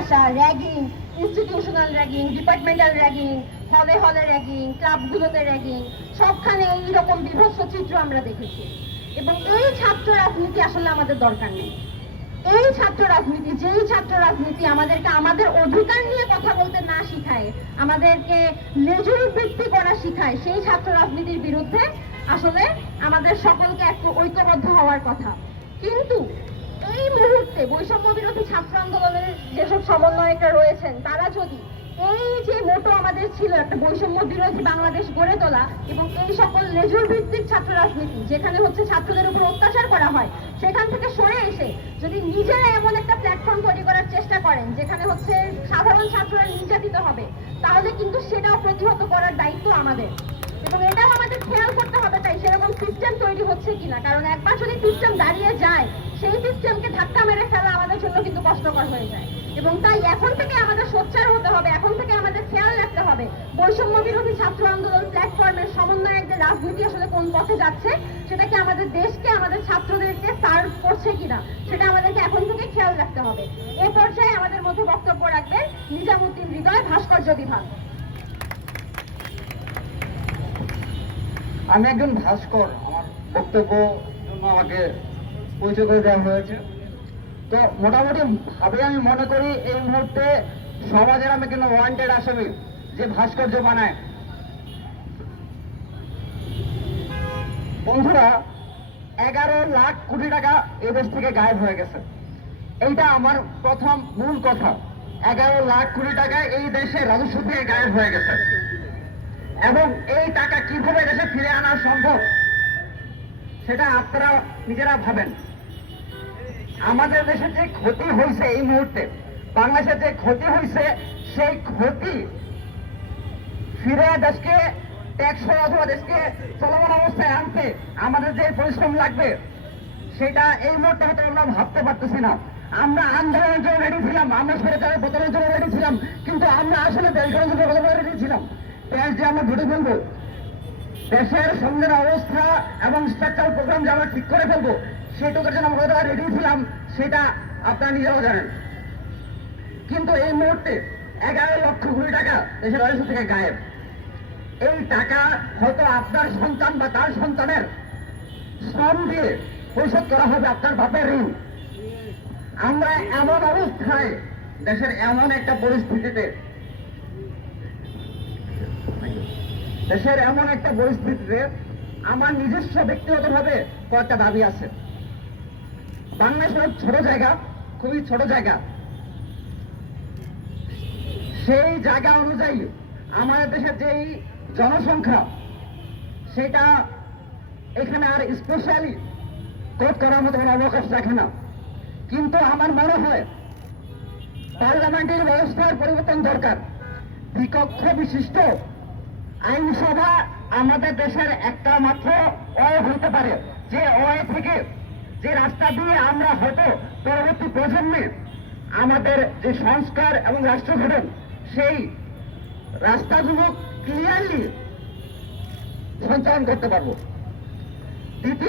আসা ragging institutional ragging departmental ragging হলে হলে র্যাগিং ক্লাবগুলোতে র্যাগিং সবখানে এইরকম বিভৎস চিত্র আমরা দেখেছি। এবং এই ছাত্র রাজনীতি আসলে আমাদের দরকার নেই। এই ছাত্র রাজনীতি, যেই ছাত্র রাজনীতি আমাদেরকে আমাদের অধিকার নিয়ে কথা বলতে না শিখায়, আমাদেরকে লেজুরি বৃত্তি করা শিখায়, সেই ছাত্র রাজনীতির বিরুদ্ধে আসলে আমাদের সকলকে একটু ঐক্যবদ্ধ হওয়ার কথা। কিন্তু এই মুহূর্তে বৈষম্য বিরোধী ছাত্র আন্দোলনের যেসব সমন্বয়করা রয়েছেন, তারা যদি এই যে মোটো আমাদের ছিল, একটা বৈষম্য বিরোধী বাংলাদেশ গড়ে তোলা এবং এই সকল লেজুর ভিত্তিক ছাত্র রাজনীতি, যেখানে হচ্ছে ছাত্রদের উপর অত্যাচার করা হয়, সেখান থেকে সরে এসে যদি নিজেরা এমন একটা প্ল্যাটফর্ম তৈরি করার চেষ্টা করেন, যেখানে হচ্ছে সাধারণ ছাত্ররা নির্যাতিত হবে, তাহলে কিন্তু সেটাও প্রতিহত করার দায়িত্ব আমাদের। এবং এটাও আমাদের খেয়াল করতে হবে, তাই সেরকম সিস্টেম তৈরি হচ্ছে কিনা? কারণ একবার যদি সিস্টেম দাঁড়িয়ে যায়, সেই সিস্টেমকে ধাক্কা মেরে ফেলা আমাদের জন্য কিন্তু কষ্টকর হয়ে যায়। এবং তাই এখন থেকে আমাদের সোচ্চার হতে হবে, এখন থেকে আমাদের খেয়াল রাখতে হবে। বৈষম্য বিরোধী ছাত্র আন্দোলন প্ল্যাটফর্মের সমন্বয়কদের রাজনীতি আসলে কোন পথে যাচ্ছে, সেটা কি আমাদের দেশকে, আমাদের ছাত্রদেরকে সার্ভ করছে কিনা, সেটা আমাদেরকে এখন থেকে খেয়াল রাখতে হবে। এ পর্যায়ে আমাদের মধ্যে বক্তব্য রাখবেন নিজামুদ্দিন হৃদয়, ভাস্কর্য বিভাগ। আমি একজন ভাস্কর, আমার বক্তব্য আমাকে পরিচয় করে দেওয়া হয়েছে। তো মোটামুটি ভাবে আমি মনে করি এই মুহূর্তে সমাজের আমি কিন্তু ওয়ান্টেড আসামি যে ভাস্কর্য বানায়। বন্ধুরা, এগারো লাখ কোটি টাকা এই দেশ থেকে গায়েব হয়ে গেছে। এইটা আমার প্রথম মূল কথা। এগারো লাখ কোটি টাকা এই দেশে রাজস্ব থেকে গায়েব হয়ে গেছে। এবং এই টাকা কীভাবে দেশে ফিরে আনা সম্ভব, সেটা আপনারা নিজেরা ভাবেন। আমাদের দেশে যে ক্ষতি হয়েছে এই মুহূর্তে বাংলাদেশের যে ক্ষতি হয়েছে, সেই ক্ষতি ফিরে দেশকে ট্যাক্স অথবা দেশকে চলমান অবস্থায় আনতে আমাদের যে পরিশ্রম লাগবে, সেটা এই মুহূর্তে হয়তো আমরা ভাবতে পারতেছি না। আমরা আন্দোলনের জন্য রেডি ছিলাম, আমরা সরকারের বোতলের জন্য রেডি ছিলাম, কিন্তু আমরা আসলে দেশ গঠনের জন্য রেডি ছিলাম। দেশ যে আমরা ভোটে ফেলব দেশের সঙ্গের অবস্থা এবং স্ট্রাকচার প্রোগ্রাম যে আমরা ঠিক করে ফেলব, সেটুকুর জন্য আমরা রেডি ছিলাম, সেটা আপনারা নিজেরাও জানেন। কিন্তু এই মুহূর্তে এগারো লক্ষ কোটি টাকা দেশের রাজস্ব থেকে গায়েব। এই টাকা হয়তো আপনার সন্তান বা তার সন্তানের শ্রম দিয়ে পরিশোধ করা হবে আপনার বাপের ঋণ। আমরা এমন অবস্থায় দেশের এমন একটা পরিস্থিতিতে দেশের এমন একটা পরিস্থিতিতে আমার নিজস্ব ব্যক্তিগতভাবে কয়েকটা দাবি আছে। বাংলাদেশ হলো ছোট জায়গা, খুবই ছোট জায়গা। সেই জায়গা অনুযায়ী আমাদের দেশের যেই জনসংখ্যা, সেটা এখানে আর স্পেশালি কোট করার মতো কোনো অবকাশ রাখে না। কিন্তু আমার মনে হয় পার্লামেন্টের ব্যবস্থার পরিবর্তন দরকার। বিকক্ষ বিশিষ্ট আইনসভা আমাদের দেশের একটা মাত্র অয় হতে পারে। যে অয় থেকে যে রাস্তা দিয়ে আমরা হয়তো পরবর্তী প্রজন্মে আমাদের যে সংস্কার এবং রাষ্ট্র গঠন সেই রাস্তাগুলো ক্লিয়ারলি সঞ্চালন করতে পারব। দ্বিতীয়